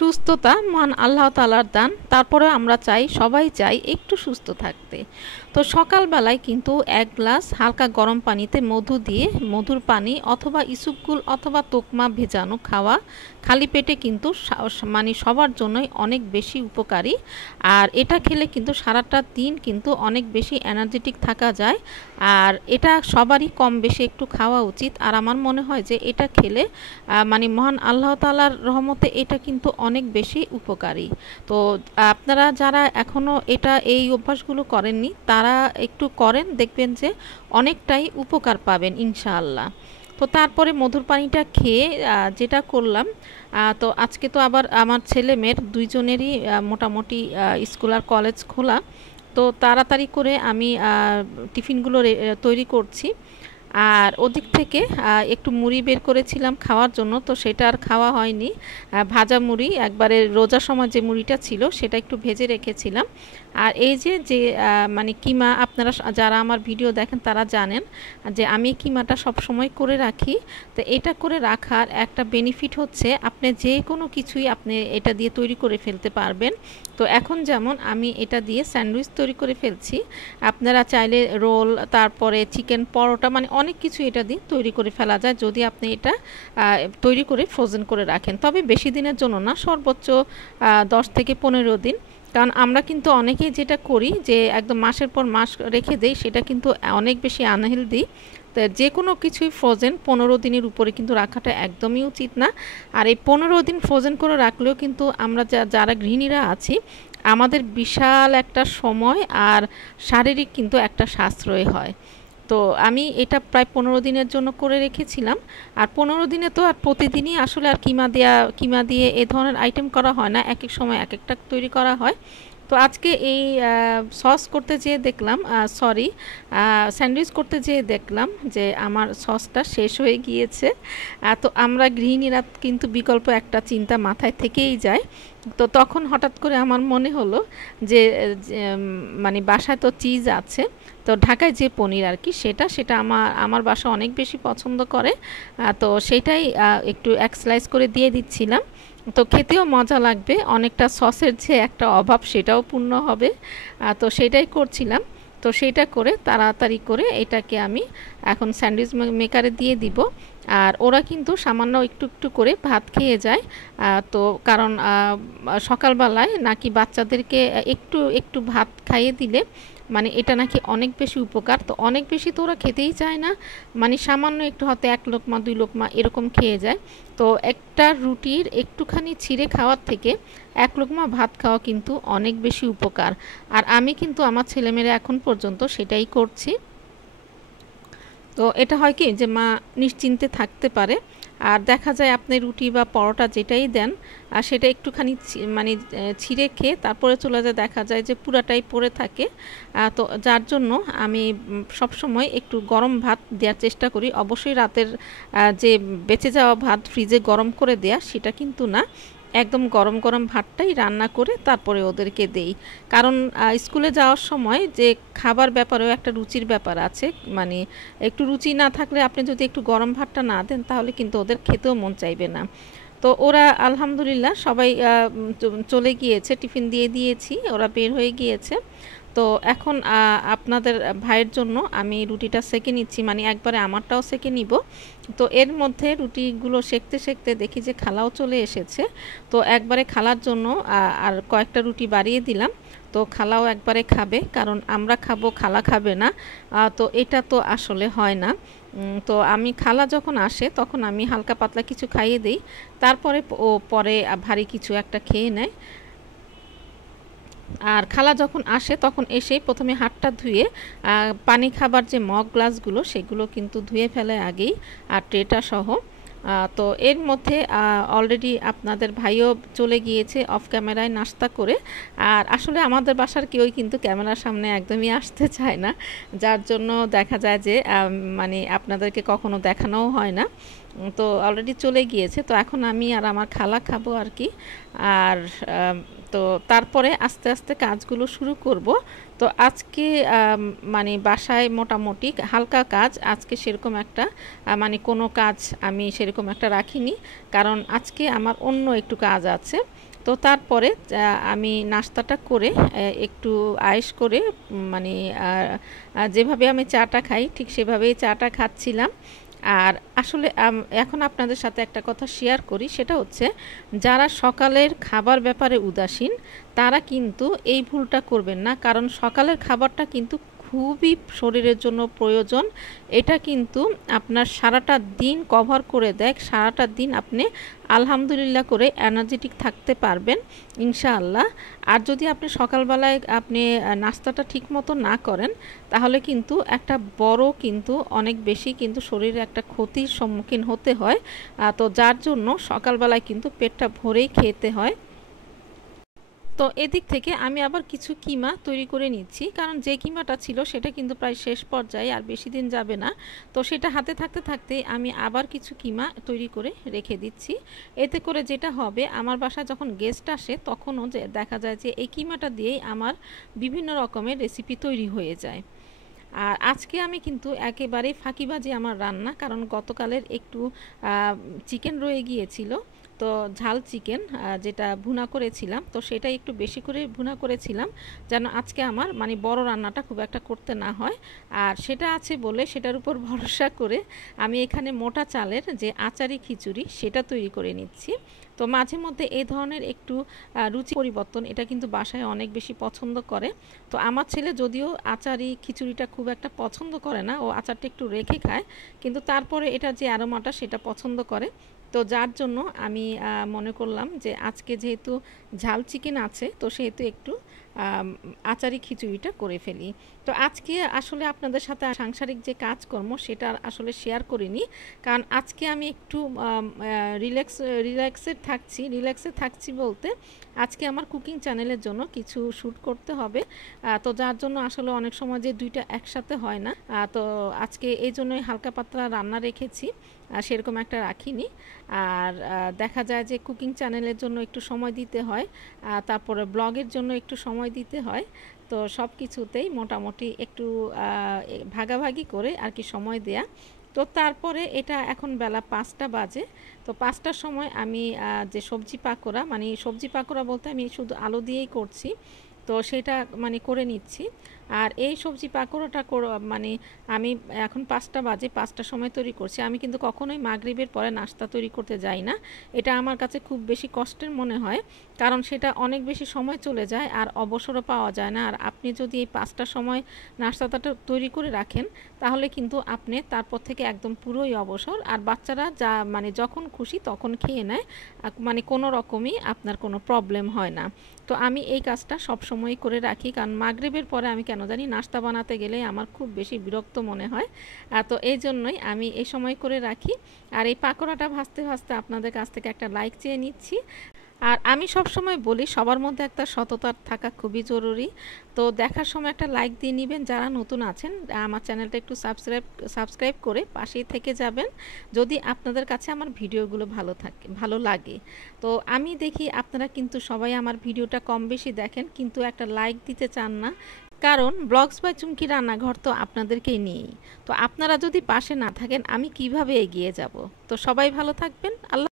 সুস্থতা মহান আল্লাহ তাআলার দান। তারপরে আমরা সবাই চাই একটু সুস্থ থাকতে। তো সকালবেলায় কিন্তু ১ গ্লাস হালকা গরম পানিতে মধু দিয়ে মধুর পানি অথবা ইসবগুল অথবা তোকমা ভেজানো খাওয়া খালি পেটে কিন্তু মানে সবার জন্যই অনেক বেশি উপকারী। আর এটা খেলে কিন্তু সারাটা দিন কিন্তু অনেক বেশি এনার্জেটিক থাকা যায়। আর এটা সবারই কম বেশি একটু খাওয়া উচিত। আর আমার মনে হয় যে এটা খেলে মানে মহান আল্লাহ তাআলার রহমতে এটা কিন্তু অনেক বেশি উপকারী। তো আপনারা যারা এখনও এই অভ্যাসগুলো করেননি তারা একটু করেন, দেখবেন যে অনেকটাই উপকার পাবেন ইনশাআল্লাহ। তো তারপরে মধুর পানিটা খেয়ে যেটা করলাম, তো আজকে তো আবার আমার ছেলে মেয়ের দুইজনেরই মোটামুটি স্কুল আর কলেজ খোলা। তো তাড়াতাড়ি করে আমি টিফিনগুলো তৈরি করছি। আর ওদিক থেকে একটু মুড়ি বের করেছিলাম খাওয়ার জন্য, তো সেটা আর খাওয়া হয়নি। ভাজা মুড়ি একবারে রোজার সময় যে মুড়িটা ছিল সেটা একটু ভেজে রেখেছিলাম। আর এই যে মানে কিমা, আপনারা যারা আমার ভিডিও দেখেন তারা জানেন যে আমি কিমাটা সব সময় করে রাখি। তো এটা করে রাখার একটা বেনিফিট হচ্ছে আপনি যে কোনো কিছুই আপনি এটা দিয়ে তৈরি করে ফেলতে পারবেন। তো এখন যেমন আমি এটা দিয়ে স্যান্ডউইচ তৈরি করে ফেলছি, আপনারা চাইলে রোল, তারপরে চিকেন পরোটা, মানে অনেক কিছু এটা দিয়ে তৈরি করে ফেলা যায় যদি আপনি এটা তৈরি করে ফ্রোজেন করে রাখেন। তবে বেশি দিনের জন্য না, সর্বোচ্চ 10 থেকে 15 দিন। কারণ আমরা কিন্তু অনেকেই যেটা করি যে একদম মাসের পর মাস রেখে দেই, সেটা কিন্তু অনেক বেশি আনহেলদি। তো যে কোনো কিছুই ফ্রোজেন 15 দিনের উপরে কিন্তু রাখাটা একদমই উচিত না। আর এই 15 দিন ফ্রোজেন করে রাখলেও কিন্তু আমরা যারা গৃহিণীরা আছি আমাদের বিশাল একটা সময় আর শারীরিক কিন্তু একটা সাশ্রয় হয়। তো আমি এটা প্রায় 15 দিনের জন্য করে রেখেছিলাম। আর 15 দিনে তো আর প্রতিদিনই আসলে আর কিমা দিয়ে এ ধরনের আইটেম করা হয় না, এক এক সময় এক একটা তৈরি করা হয়। তো আজকে এই সস করতে যেয়ে দেখলাম, স্যান্ডউইচ করতে যেয়ে দেখলাম যে আমার সসটা শেষ হয়ে গিয়েছে। তো আমরা গৃহিণীরা কিন্তু বিকল্প একটা চিন্তা মাথায় থেকেই যায়। তো তখন হঠাৎ করে আমার মনে হলো যে মানে বাসায় তো চিজ আছে, তো ঢাকায় যে পনির আর কি সেটা আমার বাসা অনেক বেশি পছন্দ করে। তো সেটাই একটু এক স্লাইস করে দিয়ে দিচ্ছিলাম। তো খেতেও মজা লাগবে, অনেকটা সসের যে একটা অভাব সেটাও পূর্ণ হবে। তো সেটাই করছিলাম। তো সেটা করে তাড়াতাড়ি করে এটাকে আমি এখন স্যান্ডউইচ মেকারে দিয়ে দিব। আর ওরা কিন্তু সামান্য একটু একটু করে ভাত খেয়ে যায়। তো কারণ সকালবেলায় নাকি বাচ্চাদেরকে একটু একটু ভাত খাইয়ে দিলে মানে এটা নাকি অনেক বেশি উপকার। তো অনেক বেশি তো ওরা খেতেই চায় না, মানে সামান্য একটু হয়তো 1 লোকমা 2 লোকমা এরকম খেয়ে যায়। তো একটা রুটির একটুখানি ছিঁড়ে খাওয়ার থেকে 1 লোকমা ভাত খাওয়া কিন্তু অনেক বেশি উপকার। আর আমি কিন্তু আমার ছেলেমেয়েরা এখন পর্যন্ত সেটাই করছি। তো এটা হয় কি যে মা নিশ্চিন্তে থাকতে পারে। আর দেখা যায় আপনি রুটি বা পরোটা যেটাই দেন আর সেটা একটুখানি মানে ছিঁড়ে খেয়ে তারপরে চলে যায়, দেখা যায় যে পুরাটাই পড়ে থাকে। তো যার জন্য আমি সব সময় একটু গরম ভাত দেওয়ার চেষ্টা করি। অবশ্যই রাতের যে বেঁচে যাওয়া ভাত ফ্রিজে গরম করে দেয়া সেটা কিন্তু না, একদম গরম গরম ভাতটাই রান্না করে তারপরে ওদেরকে দেই। কারণ স্কুলে যাওয়ার সময় যে খাবার ব্যাপারেও একটা রুচির ব্যাপার আছে, মানে একটু রুচি না থাকলে আপনি যদি একটু গরম ভাতটা না দেন তাহলে কিন্তু ওদের খেতেও মন চাইবে না। তো ওরা আলহামদুলিল্লাহ সবাই চলে গিয়েছে, টিফিন দিয়ে দিয়েছি, ওরা বের হয়ে গিয়েছে। তো এখন আপনাদের ভাইয়ের জন্য আমি রুটিটা সেঁকে নিচ্ছি, মানে একবারে আমারটাও সেঁকে নিব। তো এর মধ্যে রুটিগুলো সেঁকতে সেঁকতে দেখি যে খালাও চলে এসেছে। তো একবারে খালার জন্য আর কয়েকটা রুটি বাড়িয়ে দিলাম। তো খালাও একবারে খাবে, কারণ আমরা খাবো খালা খাবে না, তো এটা তো আসলে হয় না। তো আমি খালা যখন আসে তখন আমি হালকা পাতলা কিছু খাইয়ে দিই, তারপরে ও পরে ভারী কিছু একটা খেয়ে নেয়। আর খালা যখন আসে তখন এসেই প্রথমে হাতটা ধুয়ে পানি খাবার যে মগ গ্লাসগুলো সেগুলো কিন্তু ধুয়ে ফেলে আগেই, আর ট্রেটা সহ। তো এর মধ্যে অলরেডি আপনাদের ভাইও চলে গিয়েছে অফ ক্যামেরায় নাস্তা করে। আর আসলে আমাদের বাসার কেউই কিন্তু ক্যামেরার সামনে একদমই আসতে চায় না, যার জন্য দেখা যায় যে মানে আপনাদেরকে কখনো দেখানোও হয় না। তো অলরেডি চলে গিয়েছে, তো এখন আমি আর আমার খালা খাবো আর কি। আর তো তারপরে আস্তে আস্তে কাজগুলো শুরু করব। তো আজকে মানে বাসায় মোটামুটি হালকা কাজ, আজকে সেরকম একটা মানে কোনো কাজ আমি সেরকম একটা রাখিনি, কারণ আজকে আমার অন্য একটু কাজ আছে। তো তারপরে আমি নাস্তাটা করে একটু আয়েশ করে মানে যেভাবে আমি চাটা খাই ঠিক সেভাবেই চাটা খাচ্ছিলাম। আর আসলে এখন আপনাদের সাথে একটা কথা শেয়ার করি, সেটা হচ্ছে যারা সকালের খাবার ব্যাপারে উদাসীন তারা কিন্তু এই ভুলটা করবেন না, কারণ সকালের খাবারটা কিন্তু খুবই শরীরের জন্য প্রয়োজন। এটা কিন্তু আপনার সারাটা দিন কভার করে দেয়, সারাটা দিন আপনি আলহামদুলিল্লাহ করে এনার্জেটিক থাকতে পারবেন ইনশাআল্লাহ। আর যদি আপনি সকালবেলায় আপনি নাস্তাটা ঠিক মতো না করেন তাহলে কিন্তু একটা বড় কিন্তু অনেক বেশি কিন্তু শরীরে একটা ক্ষতির সম্মুখীন হতে হয়। তো যার জন্য সকালবেলায় কিন্তু পেটটা ভরেই খেতে হয়। তো এদিক থেকে আমি আবার কিছু কিমা তৈরি করে নিচ্ছি, কারণ যে কিমাটা ছিল সেটা কিন্তু প্রায় শেষ পর্যায়ে, আর বেশি দিন যাবে না। তো সেটা হাতে থাকতে থাকতে আমি আবার কিছু কিমা তৈরি করে রেখে দিচ্ছি। এতে করে যেটা হবে, আমার বাসায় যখন গেস্ট আসে তখনও যে দেখা যায় যে এই কিমাটা দিয়েই আমার বিভিন্ন রকমের রেসিপি তৈরি হয়ে যায়। আর আজকে আমি কিন্তু একেবারেই ফাঁকিবাজি আমার রান্না, কারণ গতকালের একটু চিকেন রয়ে গিয়েছিল। তো ঝাল চিকেন যেটা ভুনা করেছিলাম, তো সেটা একটু বেশি করে ভুনা করেছিলাম যেন আজকে আমার মানে বড় রান্নাটা খুব একটা করতে না হয়। আর সেটা আছে বলে সেটার উপর ভরসা করে আমি এখানে মোটা চালের যে আচারি খিচুড়ি সেটা তৈরি করে নিচ্ছি। তো মাঝে মধ্যে এই ধরনের একটু রুচি পরিবর্তন এটা কিন্তু বাসায় অনেক বেশি পছন্দ করে। তো আমার ছেলে যদিও আচারি খিচুড়িটা খুব একটা পছন্দ করে না, ও আচারটা একটু রেখে খায়, কিন্তু তারপরে এটা যে অ্যারোমাটা সেটা পছন্দ করে। তো যার জন্য আমি মনে করলাম যে আজকে যেহেতু ঝাল চিকেন আছে তো সেহেতু একটু আচারি খিচুড়িটা করে ফেলি। তো আজকে আসলে আপনাদের সাথে সাংসারিক যে কাজকর্ম সেটা আসলে শেয়ার করিনি, কারণ আজকে আমি একটু রিল্যাক্সে থাকছি বলতে আজকে আমার কুকিং চ্যানেলের জন্য কিছু শ্যুট করতে হবে। তো যার জন্য আসলে অনেক সময় যে দুইটা একসাথে হয় না, তো আজকে এই জন্যই হালকা পাতলা রান্না রেখেছি, সেরকম একটা রাখিনি। আর দেখা যায় যে কুকিং চ্যানেলের জন্য একটু সময় দিতে হয়, তারপরে ব্লগের জন্য একটু সময় দিতে হয়। তো সব কিছুতেই মোটামুটি একটু ভাগাভাগি করে আর কি সময় দেয়া। তো তারপরে এটা এখন বেলা 5টা বাজে। তো 5টার সময় আমি যে সবজি পাকোড়া, মানে সবজি পাকোড়া বলতে আমি শুধু আলু দিয়েই করছি, তো সেটা মানে করে নিচ্ছি। আর এই সবজি পাকোড়াটা মানে আমি এখন 5টা বাজে, 5টার সময় তৈরি করছি। আমি কিন্তু কখনোই মাগরিবের পরে নাস্তা তৈরি করতে যাই না, এটা আমার কাছে খুব বেশি কষ্টের মনে হয়, কারণ সেটা অনেক বেশি সময় চলে যায় আর অবসরও পাওয়া যায় না। আর আপনি যদি এই 5টার সময় নাস্তাটা তৈরি করে রাখেন তাহলে কিন্তু আপনি তারপর থেকে একদম পুরোই অবসর, আর বাচ্চারা যা মানে যখন খুশি তখন খেয়ে নেয়, মানে কোনো রকমই আপনার কোনো প্রবলেম হয় না। তো আমি এই কাজটা সব সময়ই করে রাখি, কারণ মাগরিবের পরে আমি কেন জানি নাস্তা বানাতে গেলে আমার খুব বেশি বিরক্ত মনে হয়। তো এই জন্যই আমি এই সময় করে রাখি। আর এই পাকোড়াটা ভাজতে ভাজতে আপনাদের কাছ থেকে একটা লাইক চেয়ে নিচ্ছি। আর আমি সব সময় বলি সবার মধ্যে একটা সততা থাকা খুবই জরুরি। তো দেখার সময় একটা লাইক দিয়ে নেবেন, যারা নতুন আছেন আমার চ্যানেলটা একটু সাবস্ক্রাইব করে পাশেই থেকে যাবেন যদি আপনাদের কাছে আমার ভিডিওগুলো ভালো লাগে। তো আমি দেখি আপনারা কিন্তু সবাই আমার ভিডিওটা কম বেশি দেখেন, কিন্তু একটা লাইক দিতে চান না, কারণ ব্লগস বাই চুমকি রান্নাঘর তো আপনাদেরকেই নিয়েই। তো আপনারা যদি পাশে না থাকেন আমি কিভাবে এগিয়ে যাব। তো সবাই ভালো থাকবেন। আল্লাহ।